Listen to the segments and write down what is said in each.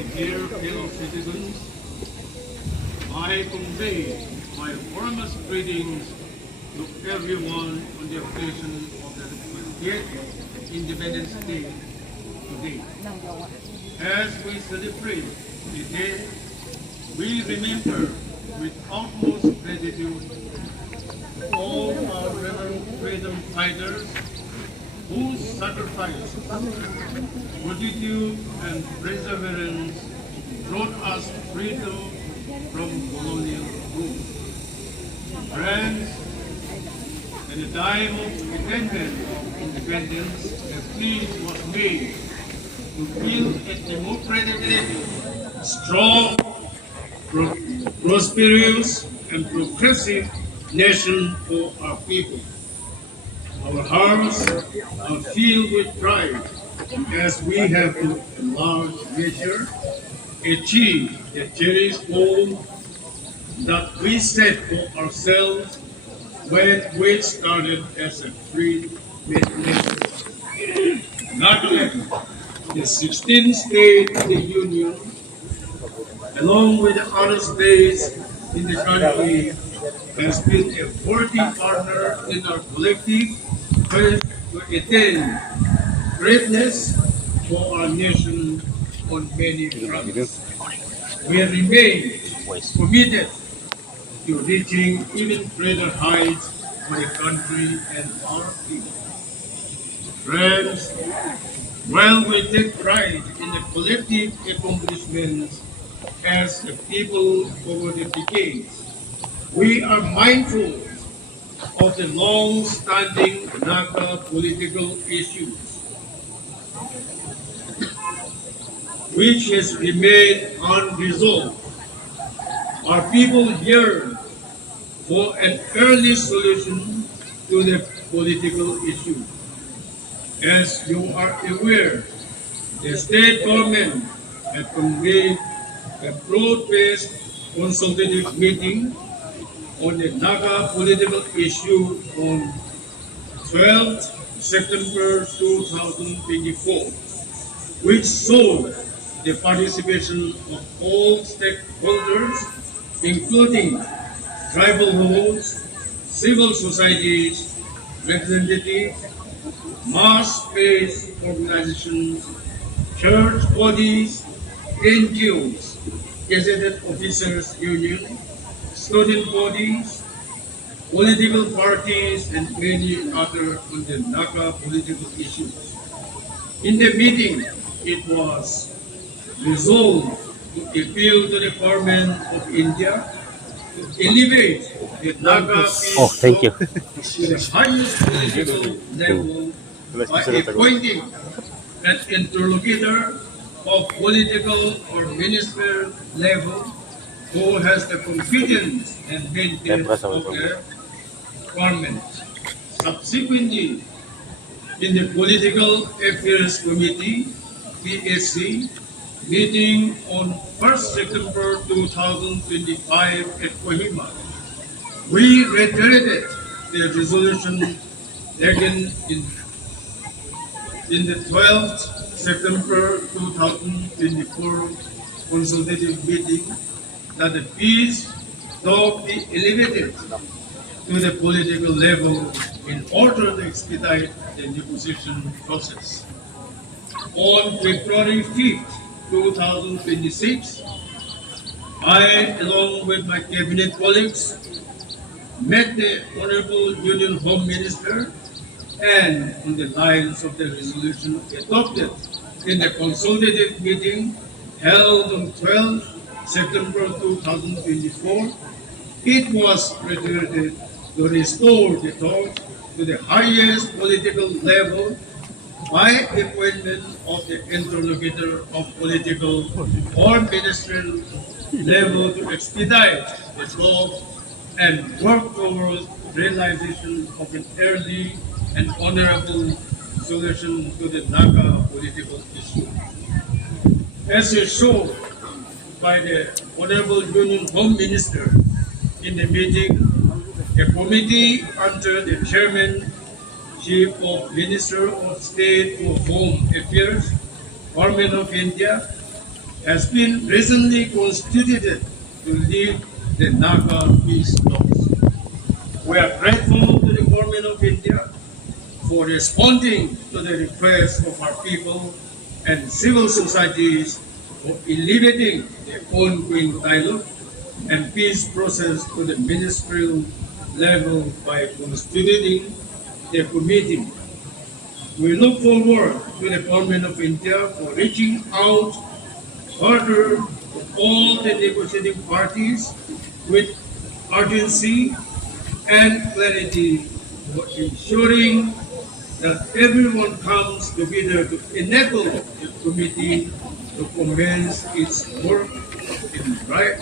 My dear fellow citizens, I convey my warmest greetings to everyone on the occasion of the 20th Independence Day today. As we celebrate the day, we remember with utmost gratitude all our reverend freedom fighters whose sacrifice, fortitude, and perseverance brought us freedom from colonial rule. Friends, at the time of attainment of independence, a plea was made to build a democratic, strong, prosperous, and progressive nation for our people. Our hearts are filled with pride as we have in a large measure achieved the cherished goal that we set for ourselves when we started as a free nation. Luckily, the 16th state of the Union, along with the other states in the country, has been a worthy partner in our collective quest to attain greatness for our nation on many fronts. We remain committed to reaching even greater heights for the country and our people. Friends, while we take pride in the collective accomplishments as a people over the decades, we are mindful of the long-standing Naga political issues, which has remained unresolved. Our people yearn for an early solution to the political issue. As you are aware, the state government has convened a broad-based consultative meeting on the Naga political issue on 12th September 2024, which saw the participation of all stakeholders, including tribal lords, civil societies, representatives, mass-based organizations, church bodies, NGOs, gazetted officers union, student bodies, political parties, and many other on the Naga political issues. In the meeting, it was resolved to appeal to the government of India to elevate the Naga Thank you. to the highest political level by appointing an interlocutor of political or ministerial level who has the confidence and mandate of the government. Subsequently, in the Political Affairs Committee, PSC, meeting on 1st September 2025 at Kohima, we reiterated the resolution taken in the 12th September 2024 consultative meeting that the peace talk be elevated to the political level in order to expedite the negotiation process. On February 5th, 2026, I, along with my cabinet colleagues, met the Honorable Union Home Minister and on the lines of the resolution adopted in the consultative meeting held on 12 September 2024, it was reiterated to restore the talk to the highest political level by appointment of the interlocutor of political or ministerial level to expedite the talk and work towards realization of an early and honorable solution to the Naga political issue. As is shown by the Honorable Union Home Minister in the meeting, a committee under the Chairman Chief of Minister of State for Home Affairs, Government of India, has been recently constituted to lead the Naga peace talks. We are grateful to the Government of India for responding to the requests of our people and civil societies for elevating the ongoing dialogue and peace process to the ministerial level by constituting the committee. We look forward to the Government of India for reaching out further to all the negotiating parties with urgency and clarity for ensuring that everyone comes together to enable the committee to commence its work in the right,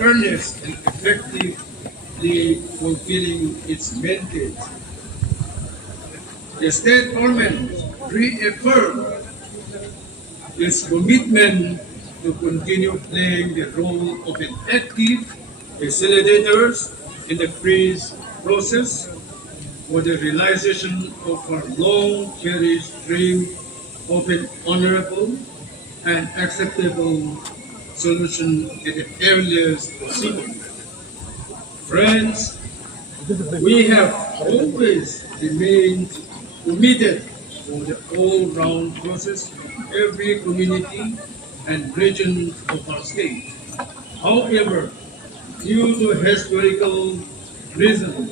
earnest, and effectively fulfilling its mandate. The state government reaffirmed its commitment to continue playing the role of an active facilitator in the peace process for the realization of our long-cherished dream of an honorable and acceptable solution at the earliest possible. Friends, we have always remained committed for the all-round process of every community and region of our state. However, due to historical reasons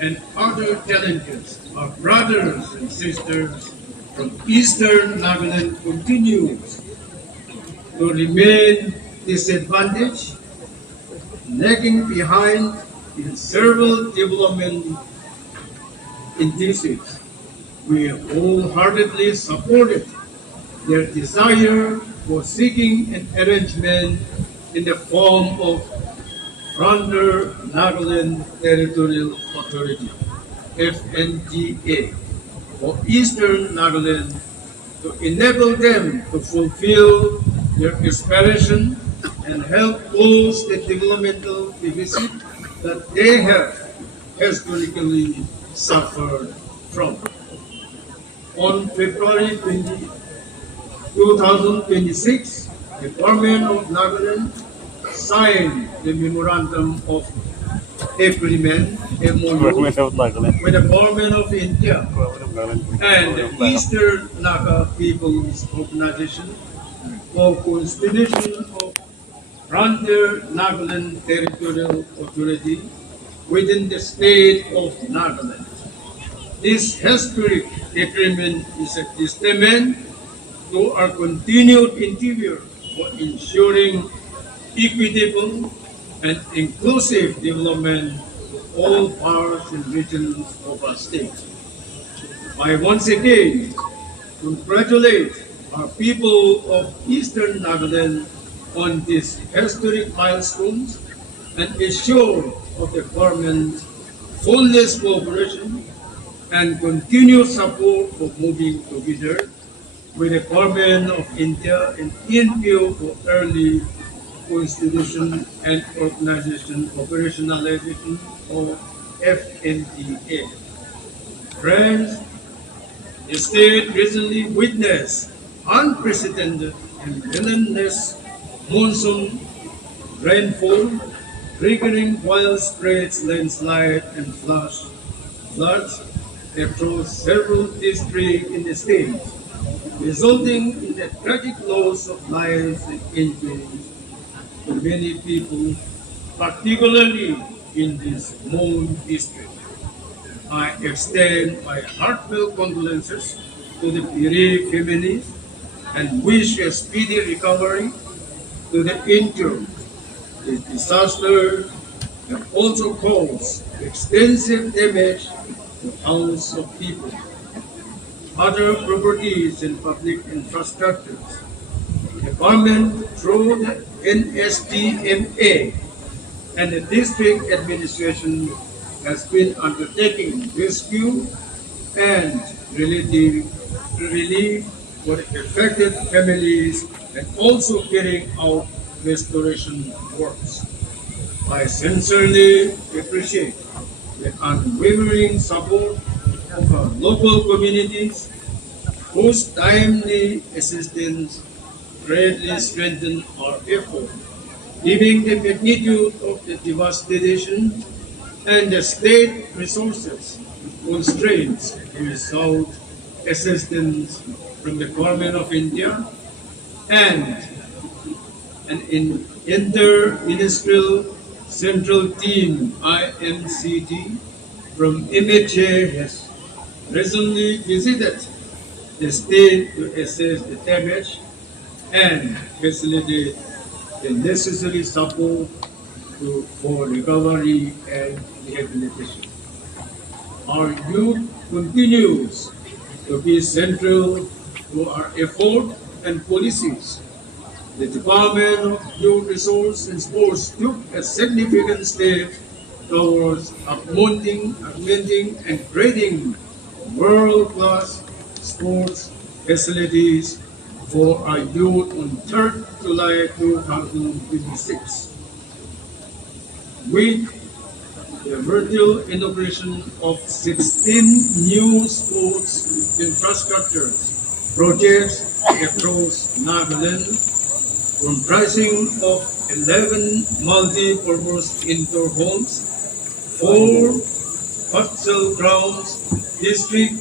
and other challenges, our brothers and sisters from Eastern Nagaland continues to remain disadvantaged, lagging behind in several development initiatives. We wholeheartedly supported their desire for seeking an arrangement in the form of Frontier Nagaland Territorial Authority, FNTA, for Eastern Nagaland to enable them to fulfill their aspiration and help close the developmental deficit that they have historically suffered from. On February 2026, the Government of Nagaland signed the Memorandum of Agreement MOU with the Government of India and the Eastern Naga People's Organization for constitution of Frontier Nagaland Territorial Authority within the state of Nagaland. This historic agreement is a testament to our continued endeavor for ensuring equitable and inclusive development of all parts and regions of our state. I once again congratulate our people of Eastern Nagaland on these historic milestones and assure of the government's fullest cooperation and continued support for moving together with the Government of India and in view for early constitution and organization operationalization of FNTA. Friends, the state recently witnessed unprecedented and relentless monsoon rainfall, triggering widespread landslide and floods across several districts in the state, resulting in the tragic loss of lives and injuries to many people, particularly in this Mon district. I extend my heartfelt condolences to the bereaved families and wish a speedy recovery to the injured. The disaster has also caused extensive damage to homes of people, other properties and public infrastructures. The government through the NSTMA and the district administration has been undertaking rescue and relief for the affected families and also carrying out restoration works. I sincerely appreciate the unwavering support of our local communities whose timely assistance greatly strengthen our effort, given the magnitude of the devastation and the state resources constraints. We sought assistance from the government of India and an inter-ministerial central team IMCT from MHA has recently visited the state to assess the damage and facilitate the necessary support for recovery and rehabilitation. Our youth continues to be central to our effort and policies. The Department of Youth Resource and Sports took a significant step towards augmenting and creating world-class sports facilities for our youth on 3rd July 2026. With the virtual inauguration of 16 new sports infrastructures projects across Nagaland, comprising of 11 multi-purpose indoor halls, 4 futsal grounds, district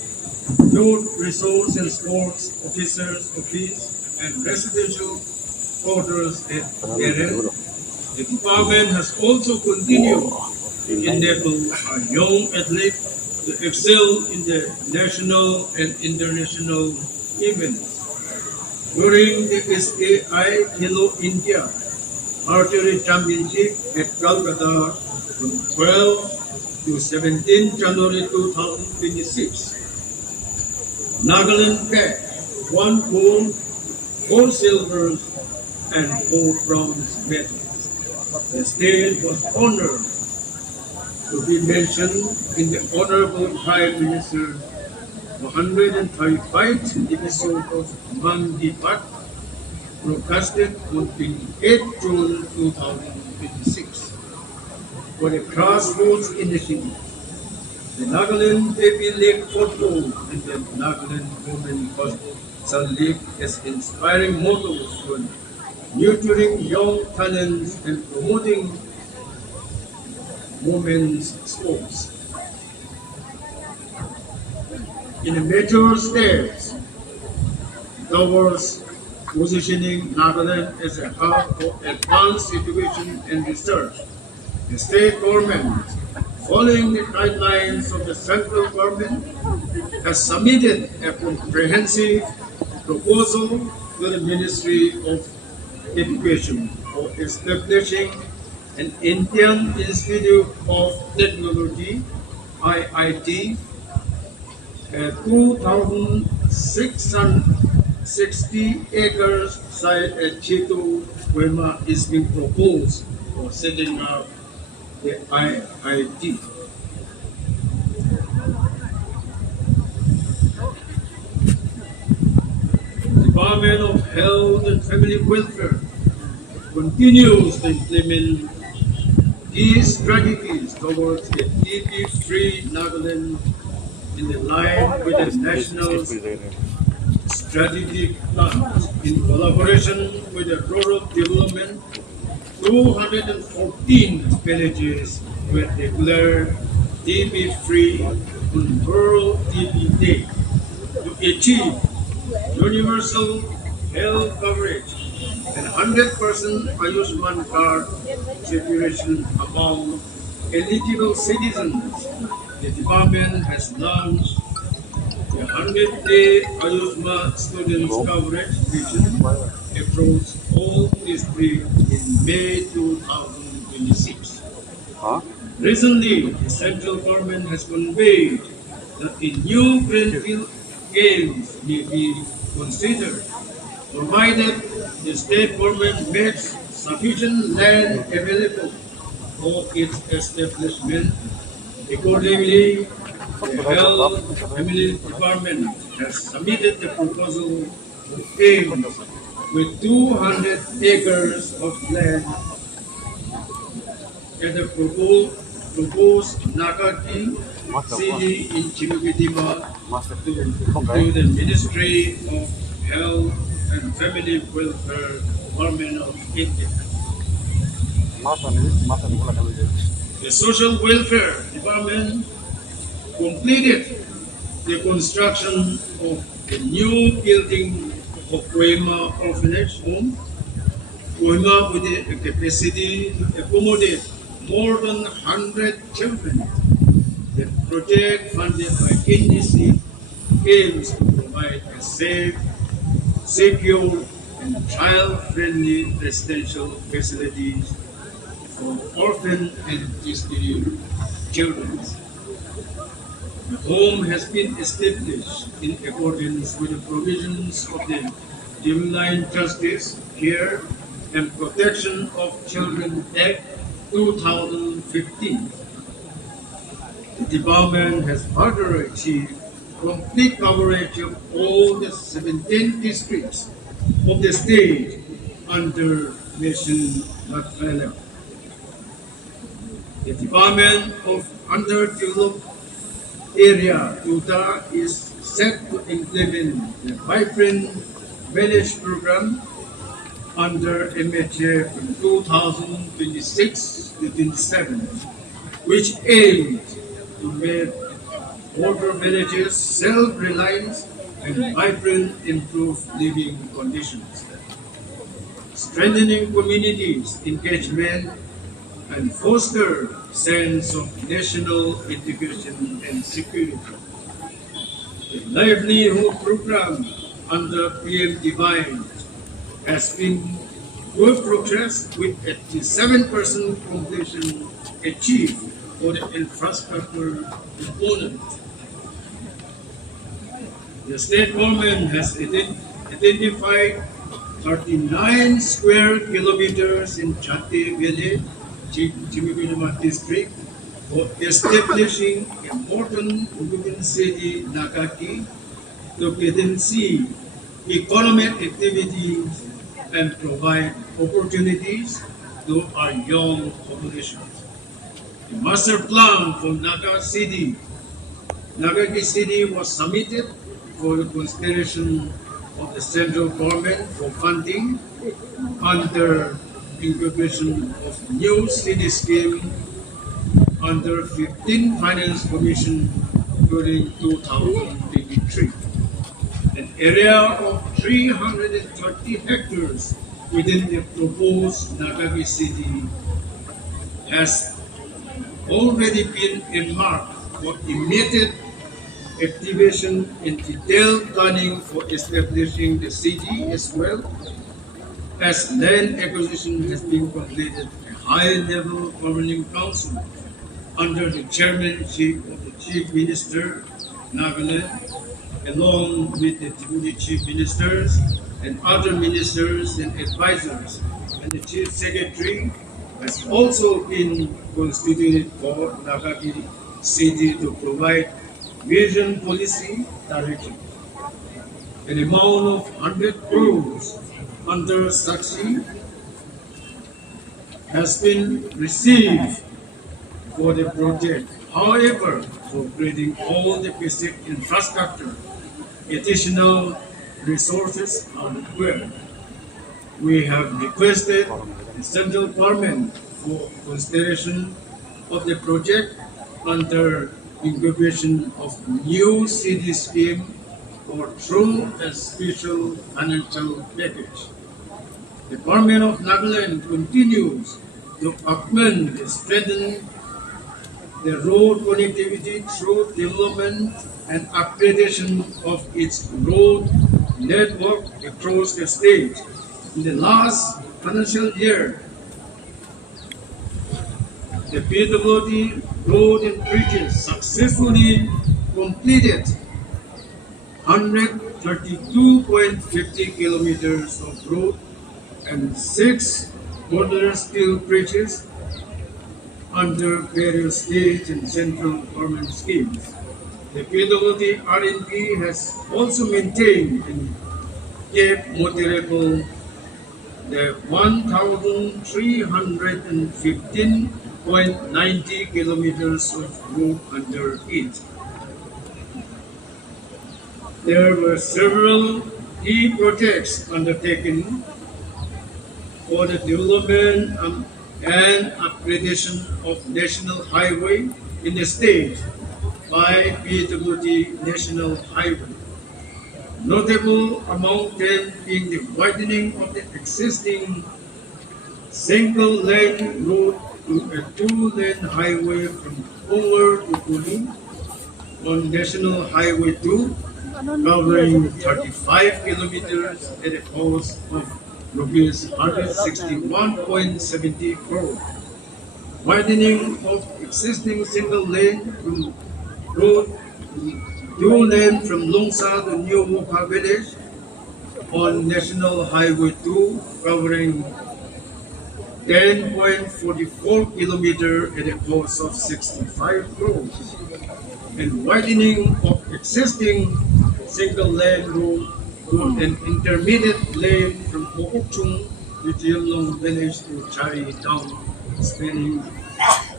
youth resource and sports officers office, and residential quarters at Geren. The department has also continued to enable our young athletes to excel in the national and international events. During the SAI Hello India Archery Championship at Calcutta from 12 to 17 January 2026, Nagaland packed 1 gold, 4 silvers, and 4 bronze medals. The state was honored to be mentioned in the Honorable Prime Minister's 135th episode of Man Ki Baat, broadcasted on 28 June 2026. For the grassroots initiative, the Nagaland Baby League Football and the Nagaland Women Futsal League as inspiring mottos for nurturing young talents and promoting women's sports. In a major steps towards positioning Nagaland as a hub for advanced education and research, the state government, following the guidelines of the central government, has submitted a comprehensive proposal to the Ministry of Education for establishing an Indian Institute of Technology (IIT). A 2,660 acres site at Chitu, Burma is being proposed for setting up the IIT. Department of Health and Family Welfare continues to implement these strategies towards a TB-free Nagaland in line with the national strategic plan. In collaboration with the Rural Development, 214 villages were declared TB-free on World TB Day to achieve universal health coverage and 100% Ayushman card circulation among eligible citizens. The department has launched the 100-day Ayushman students coverage vision across all districts in May 2026. Recently, the central government has conveyed that a new greenfield games may be considered, provided the state government makes sufficient land available for its establishment. Accordingly, the Health and Family Department has submitted the proposal to AIMS with 200 acres of land at the proposed Nakati city in Chimukitima to the Ministry of Health and Family Welfare Department of India. The Social Welfare Department completed the construction of a new building of Kohima Orphanage Home. Kohima with a capacity to accommodate more than 100 children. The project funded by NDC aims to provide a safe, secure, and child-friendly residential facilities for orphan and destitute children. The home has been established in accordance with the provisions of the Juvenile Justice, Care, and Protection of Children Act 2015. The department has further achieved complete coverage of all the 17 districts of the state under Mission Latvala. The Department of Underdeveloped Area (DUTA) is set to implement the Vibrant Village Program under MHA from 2026 to 27, which aims to make border villages self-reliant and vibrant, improve living conditions, strengthening communities' engagement, and foster sense of national integration and security. The livelihood program under PM Divine has been good progress with 87% completion achieved for the infrastructure component. The state government has identified 39 square kilometers in Chatti Village, Chimigunuma district, for establishing a modern urban city Nagaki to see economic activities and provide opportunities to our young population. The master plan for Nagaki City was submitted for the consideration of the central government for funding under incubation of new city scheme under 15 Finance Commission during 2023. An area of 330 hectares within the proposed Nagaki City has already been earmarked for immediate activation and detailed planning for establishing the city, as well as land acquisition has been completed. A high-level governing council under the chairmanship of the Chief Minister, Nagaland, along with the Deputy Chief Ministers and other ministers and advisors, and the Chief Secretary has also been constituted for Nagaki City to provide vision policy direction. An amount of 100 crores under Sakshi has been received for the project. However, for creating all the basic infrastructure, additional resources are required. We have requested the central government for consideration of the project under incubation of new city scheme or through a special financial package. The government of Nagaland continues to augment and strengthen the road connectivity through development and upgradation of its road network across the state. In the last financial year, the PWD road and bridges successfully completed 132.50 kilometers of road and 6 border steel bridges under various state and central government schemes. The PWD R&D has also maintained and kept motorable the 1,315.90 kilometers of road under it. There were several Key projects undertaken for the development and upgradation of national highway in the state by PWD National Highway. Notable among them being the widening of the existing single-lane road to a two-lane highway from Punger to Pune on National Highway 2, covering 35 kilometers at a cost of rupees 161.70 crore. Widening of existing single-lane road two-lane from Longsa to New Mokha village on National Highway 2, covering 10.44 kilometers at a cost of 65 crores, and widening of existing single-lane road to an intermediate lane from Mokokchung to Jielong village to Chari town, spanning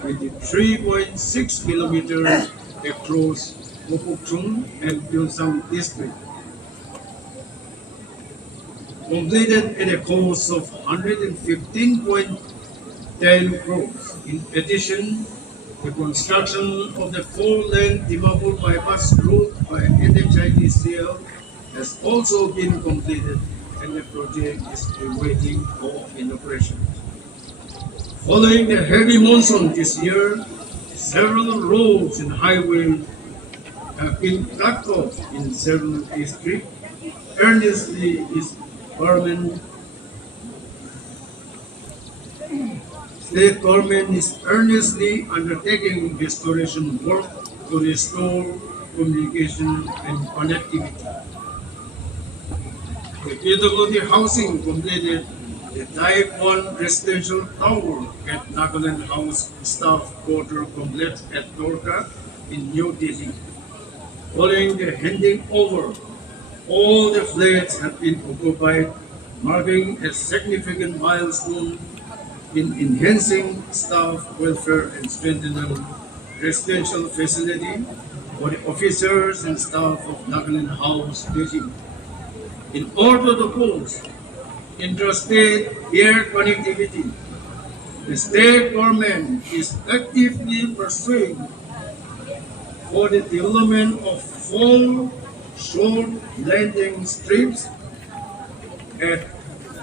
23.6 kilometers across Mokokchung and Gyeongsang district. Completed at a cost of 115.10 crores. In addition, the construction of the four-lane Dimapur bypass route by NHIDCL has also been completed, and the project is awaiting for inauguration. Following the heavy monsoon this year, several roads and highways have been cut off in several districts. Earnestly is State government is earnestly undertaking restoration work to restore communication and connectivity. The PWD Housing completed the Type 1 residential tower at Nagaland House Staff Quarter Complex at Dorka in New Delhi. Following the handing over, all the flats have been occupied, marking a significant milestone in enhancing staff welfare and strengthening residential facility for the officers and staff of Nagaland House, Delhi. In order to boost interstate air connectivity, the state government is actively pursuing for the development of 4 short landing strips at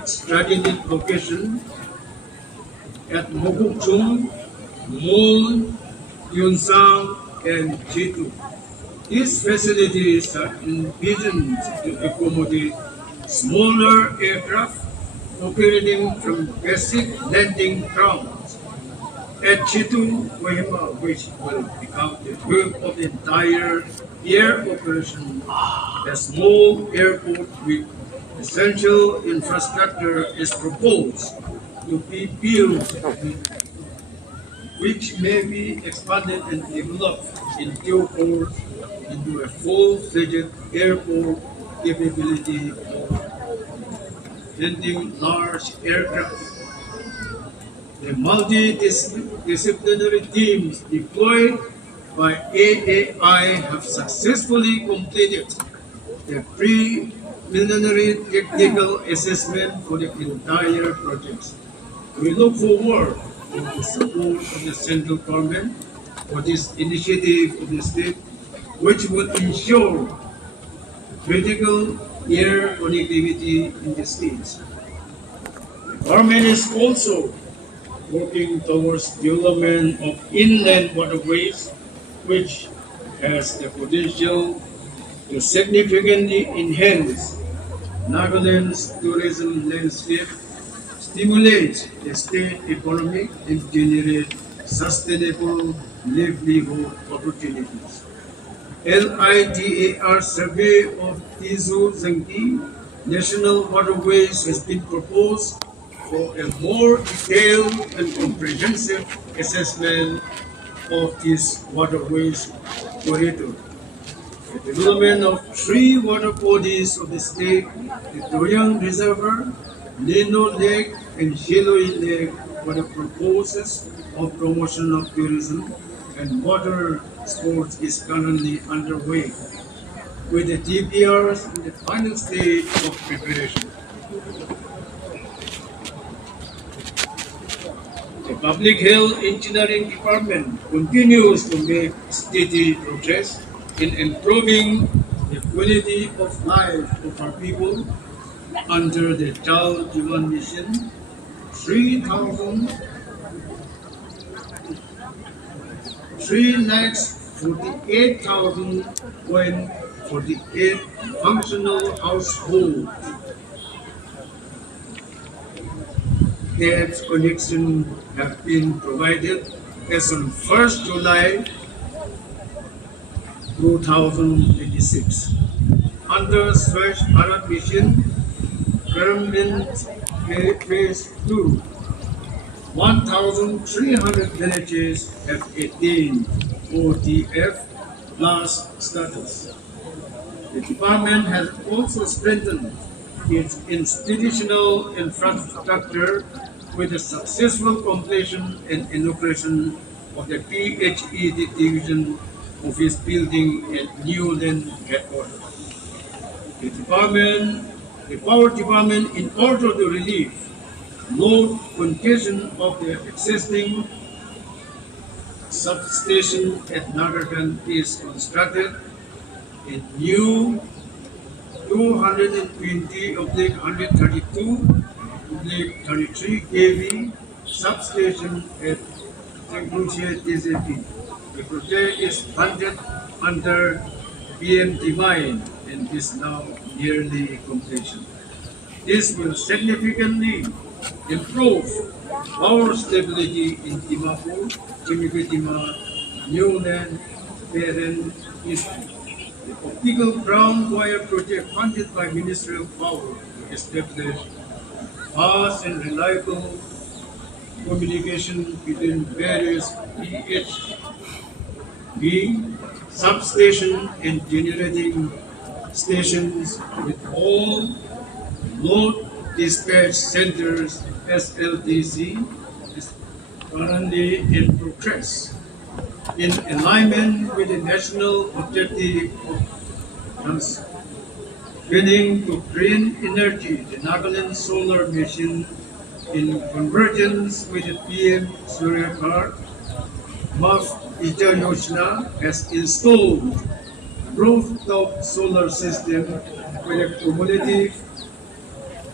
strategic locations at Mokokchung, Moon, Gyeongsang, and Chitu. These facilities are envisioned to accommodate smaller aircraft operating from basic landing grounds at Chitu, Kohima, which will become the hub of the entire air operation. A small airport with essential infrastructure is proposed to be built, which may be expanded and developed in due course into a full-fledged airport capability of landing large aircraft. The multidisciplinary teams deployed by AAI have successfully completed the preliminary technical assessment for the entire project. We look forward to the support of the central government for this initiative of the state, which will ensure critical air connectivity in the states. The government is also working towards development of inland waterways, which has the potential to significantly enhance Nagaland's tourism landscape, stimulate the state economy, and generate sustainable livelihood opportunities. LIDAR survey of Tizu Zangti National Waterways has been proposed for a more detailed and comprehensive assessment of this waterways corridor. The development of 3 water bodies of the state, the Doyang Reservoir, Leno Lake, and Shiloi Lake, for the purposes of promotion of tourism and water sports is currently underway. with the DPRs in the final stage of preparation. The Public Health Engineering Department continues to make steady progress in improving the quality of life of our people under the Jal Jeevan Mission. 3,48,048 functional households gas connection have been provided as on 1st July 2026. Under Swachh Bharat Mission, Government Phase 2, 1,300 villages have attained ODF plus status. The department has also strengthened its institutional infrastructure with the successful completion and inauguration of the PHED division office building at New Land headquarters. The Power Department, in order to relieve load congestion of the existing substation at Nagargan, is constructed a new 220/132/33 kV substation at Tengkuche TZP. The project is funded under PM Divine and is now nearly completion. This will significantly improve power stability in Dimapur, Chimipitima, New Land, Peren, East. The optical ground wire project funded by Ministry of Power to establish fast and reliable communication between various PHB substation and generating stations with all load dispatch centers SLDC is currently in progress. In alignment with the national objective of transferring to green energy, the Nagaland Solar Mission, in convergence with the PM Surya Ghar, MAF Ija Yojana, has installed rooftop solar system with a cumulative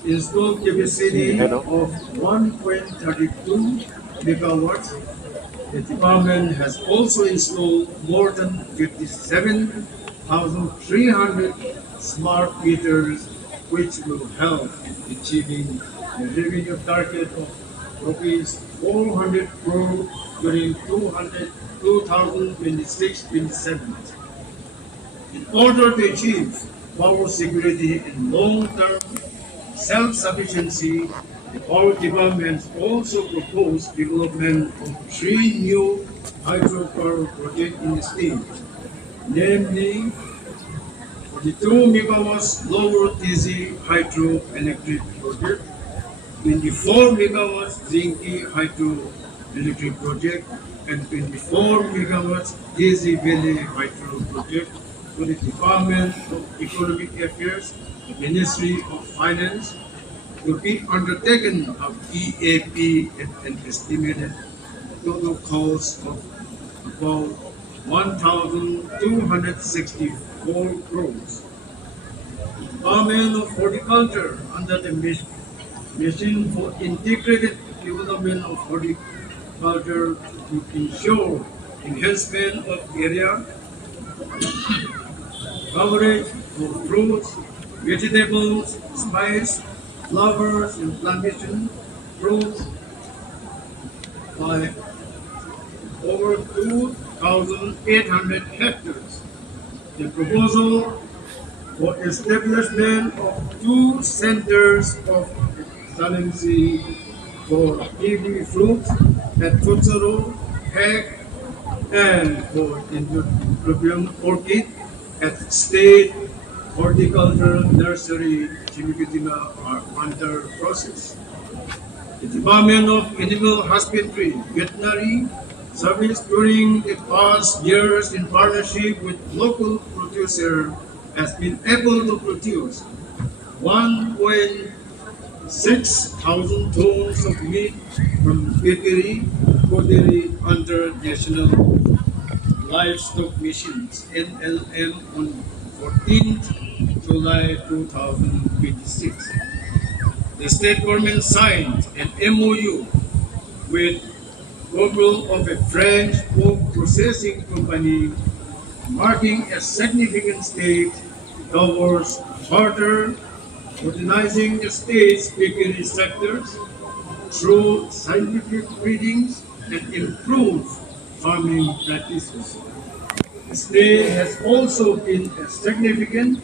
installed capacity of 1.32 megawatts. The department has also installed more than 57,300 smart meters, which will help in achieving the revenue target of rupees 400 crore during 2026-27. In order to achieve power security and long-term self-sufficiency, the Power Department also proposed development of 3 new hydropower projects in the state, namely 42 megawatts Lower TZ hydroelectric project, 24 megawatts Zinki hydroelectric project, and 24 megawatts TZ Valley hydro project to the Department of Economic Affairs, the Ministry of Finance, will be undertaken of EAP at an estimated total cost of about 1,264 crores. The Department of Horticulture, under the Mission for Integrated Development of Horticulture, to ensure enhancement of area coverage for fruits, vegetables, spices, flowers, and plantation fruits by over 2,800 hectares. The proposal for establishment of 2 centers of excellency for kiwi fruit at Tutsaro, Heg, and for European orchid at State Horticultural Nursery, Chimipitima, are under process. The Department of Animal Husbandry, Veterinary Service during the past years in partnership with local producer has been able to produce 1.6 thousand tons of meat from Pipiri, Kodiri under National Livestock Missions (NLM) on 14th July 2026. The state government signed an MOU with Global of a French pork processing company, marking a significant step towards further modernizing the state's bakery sectors through scientific readings and improved farming practices. The state has also been a significant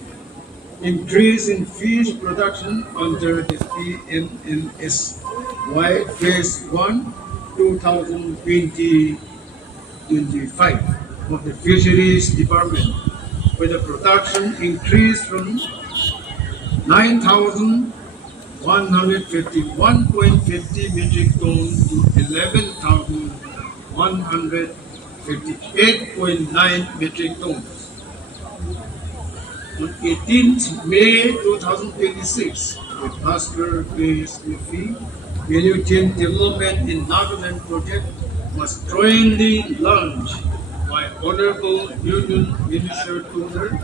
increase in fish production under the PMMSY Phase 1 2020-25 of the Fisheries Department, where the production increased from 9,151.50 metric tons to 11,158.9 metric tons. On 18th May 2026, the pasture-based coffee value chain development in Nagaland project was jointly launched by Honorable Union Minister Tudor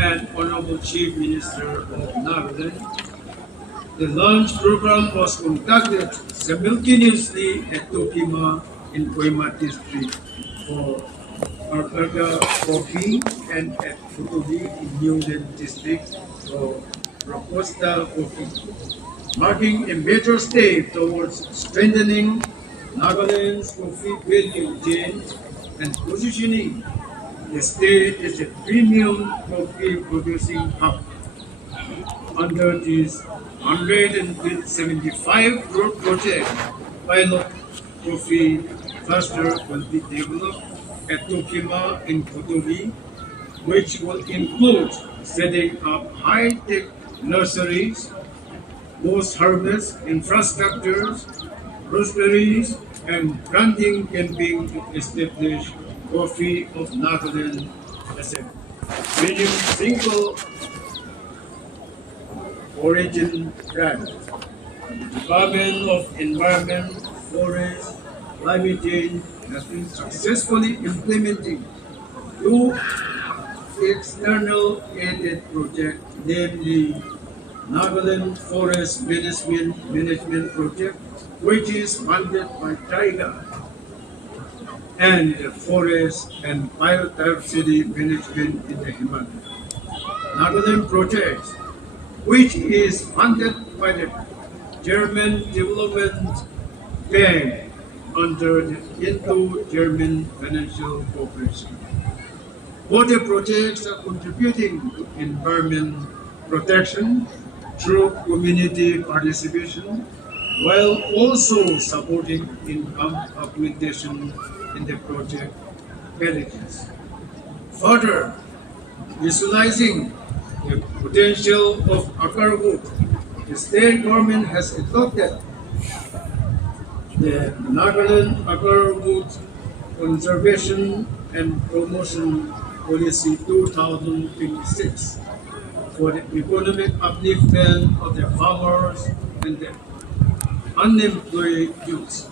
and Honorable Chief Minister of Nagaland. The launch program was conducted simultaneously at Tokima in Koima district for Alberta Coffee and at Futubi in Newland district for Robusta Coffee, marking a major step towards strengthening Nagaland's coffee value chain and positioning the state as a premium coffee producing hub. Under this 175 crore project, pilot coffee cluster will be developed at Tokima and Kotobi, which will include setting up high-tech nurseries, post-harvest infrastructures, roasteries, and branding campaign to establish Coffee of Nagaland as a premium single origin brand. The Department of Environment, Forest, Climate Change has been successfully implementing two external aided projects, namely Nagaland Forest Management Project, which is funded by TIGA, and the Forest and Biodiversity Management in the Himalayas. Nagaland Project, which is funded by the German Development Bank under the Indo-German Financial Cooperation. Both the projects are contributing to environment protection through community participation, while also supporting income augmentation in the project villages. Further, visualizing the potential of agarwood, the state government has adopted the Nagaland Agarwood Conservation and Promotion Policy 2026 for the economic upliftment of the farmers and the unemployed youth.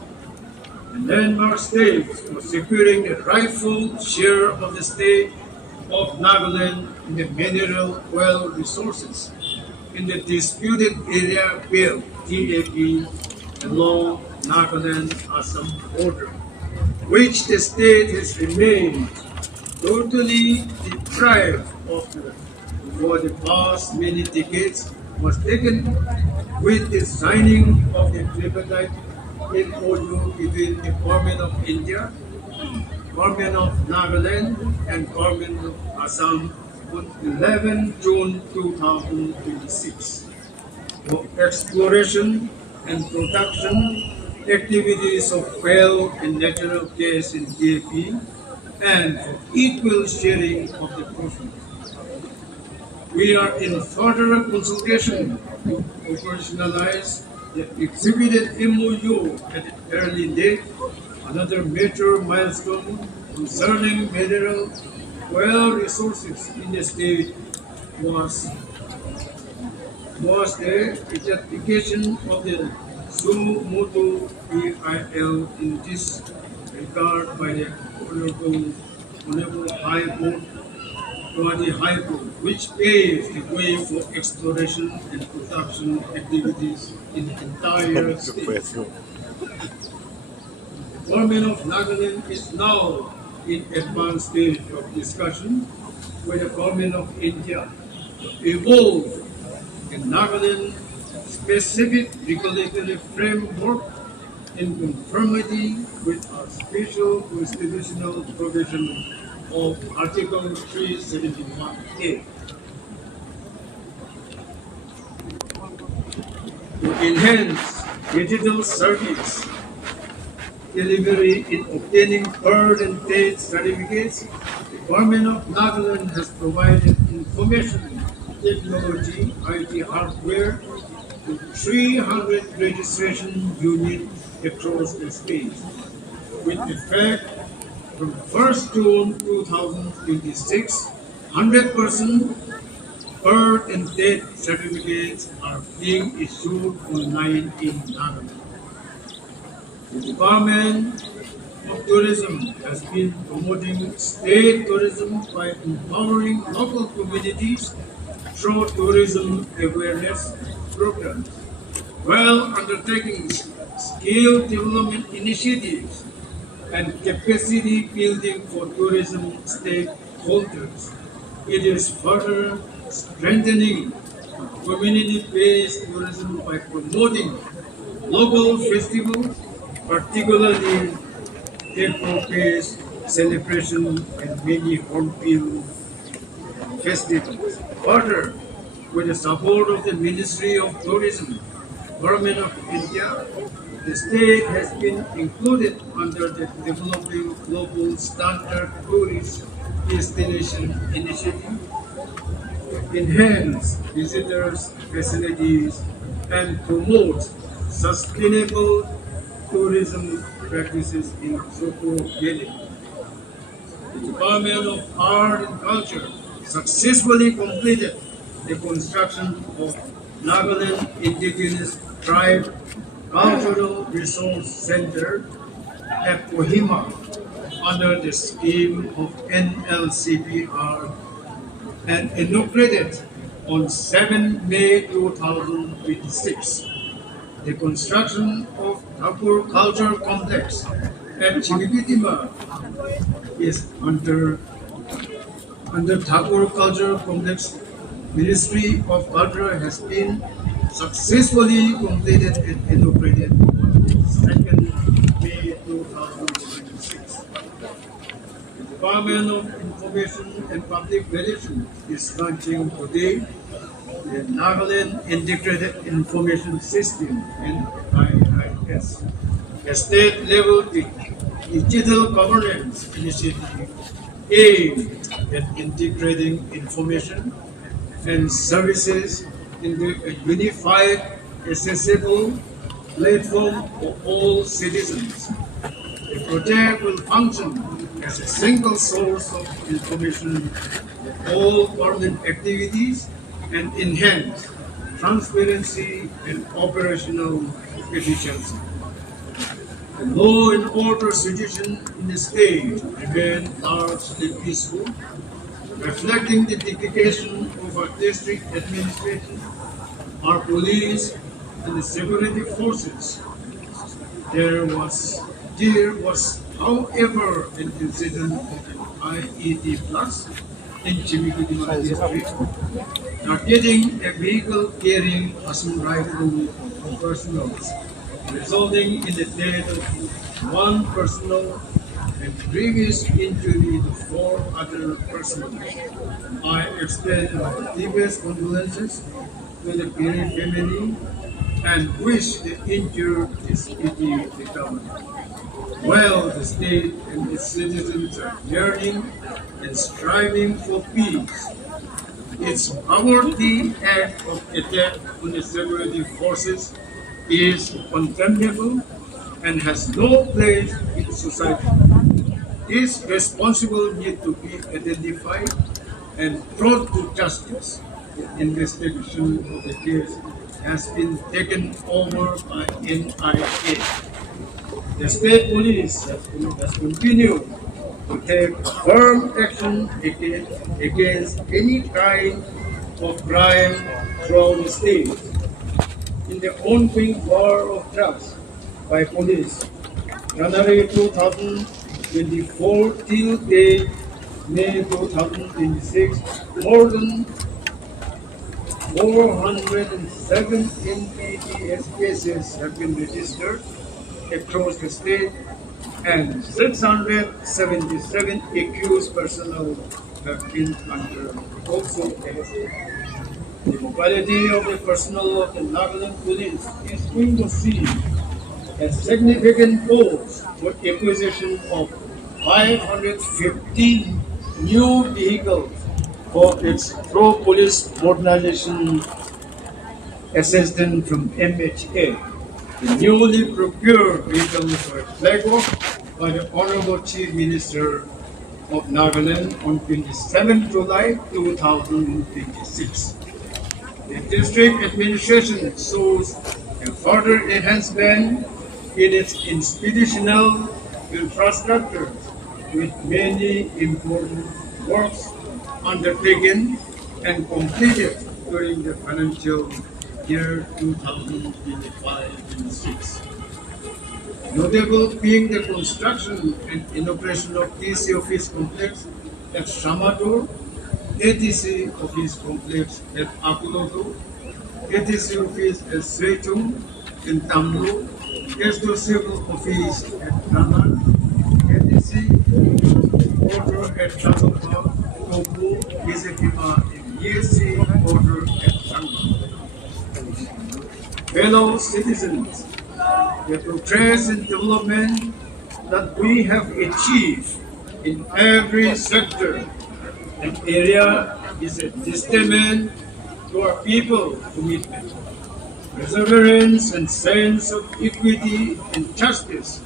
The landmark steps for securing the rightful share of the state of Nagaland in the mineral oil resources in the disputed area belt (TAP) along Nagaland-Assam border, which the state has remained totally deprived of for the past many decades, was taken with the signing of the tripartite MOU between the Government of India, Government of Nagaland, and Government of Assam on 11 June 2026 for exploration and production activities of oil and natural gas in DAP and for equal sharing of the profit. We are in further consultation to operationalize the executed MOU at an early date, another major milestone concerning mineral oil resources in the state was the ratification of the suo motu PIL in this regard by the Honorable High Court, Guwahati High Court, which paves the way for exploration and production activities in the entire state. The government of Nagaland is now in advanced stage of discussion with the government of India to evolve the Nagaland specific regulatory framework in conformity with our special constitutional provision of Article 371A. To enhance digital service delivery in obtaining birth and death certificates, the government of Nagaland has provided information technology IT hardware to 300 registration units across the state, with effect from 1st June 2026. 100% birth and death certificates are being issued online in Nagaland. The Department of Tourism has been promoting state tourism by empowering local communities through tourism awareness programs, while undertaking skill development initiatives and capacity building for tourism stakeholders. It is further strengthening community-based tourism by promoting local festivals, particularly eco-based celebration and many hornbill festivals. Further, with the support of the Ministry of Tourism, Government of India, the state has been included under the Developing Global Standard Tourist Destination Initiative to enhance visitors' facilities and promote sustainable tourism practices in Soko Valley. The Department of Art and Culture successfully completed the construction of Nagaland Indigenous Tribe Cultural Resource Center at Kohima under the scheme of NLCPR and inaugurated on 7 May 2026. The construction of Thakur Culture Complex at Chimipitima is under Thakur Culture Complex. Ministry of Culture has been successfully completed and inaugurated on 2nd May 2026. The Department of Information and Public Relations is launching today the Nagaland Integrated Information System (NIIS), a state-level digital governance initiative aimed at integrating information and services into a unified, accessible platform for all citizens. The project will function as a single source of information for all government activities and enhance transparency and operational efficiency. The law and order situation in the state remain largely peaceful, reflecting the dedication of our district administration, our police, and the security forces. There was, however, an incident of an IED plus in Chimipitima district, targeting a vehicle carrying assault rifle personnel, resulting in the death of one personnel and previous injury to 4 other personnel. I extend my deepest condolences to the Piri family and wish the injured a speedy recovery. While the state and its citizens are yearning and striving for peace, its cowardly act of attack on the security forces is condemnable and has no place in society. These responsible need to be identified and brought to justice. The investigation of the case has been taken over by NIA. The state police has continued to take firm action against any kind of crime throughout the state. In the ongoing war of drugs by police, January 2024 till date, May 2026, more than 407 NPDS cases have been registered across the state and 677 accused personnel have been under also arrested. The mobility of the personnel of the Nagaland police is going to see a significant force for acquisition of 515 new vehicles for its pro-police modernization assistance from MHA. The newly procured vehicles were flagged off by the Honorable Chief Minister of Nagaland on 27 July 2026. The district administration shows a further enhancement in its institutional infrastructure with many important works undertaken and completed during the financial year 2025-26. Notable being the construction and inauguration of DC office complex at Samador, ATC office complex at Akuloto, ATC office at Sretung in Tamlo, Gesto Civil office at Naman, ATC order at Chatopa, Tobu, Gizekima, and ESC order at Changma. Fellow citizens, the progress and development that we have achieved in every sector and area is a testament to our people's commitment, perseverance, and sense of equity and justice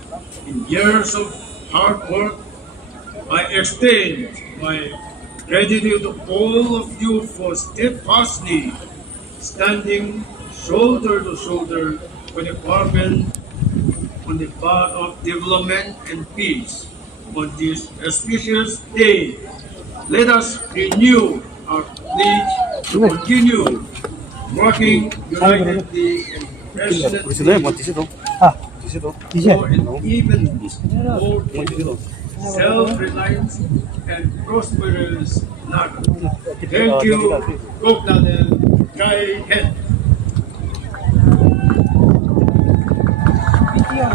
in years of hard work. I extend my gratitude to all of you for steadfastly standing shoulder to shoulder with the government on the path of development and peace. On this auspicious day, let us renew our pledge to continue working unitedly and passionately for an even more self-reliant and prosperous Nagaland. Thank you, Gokdaland, Jai Hind. Iya,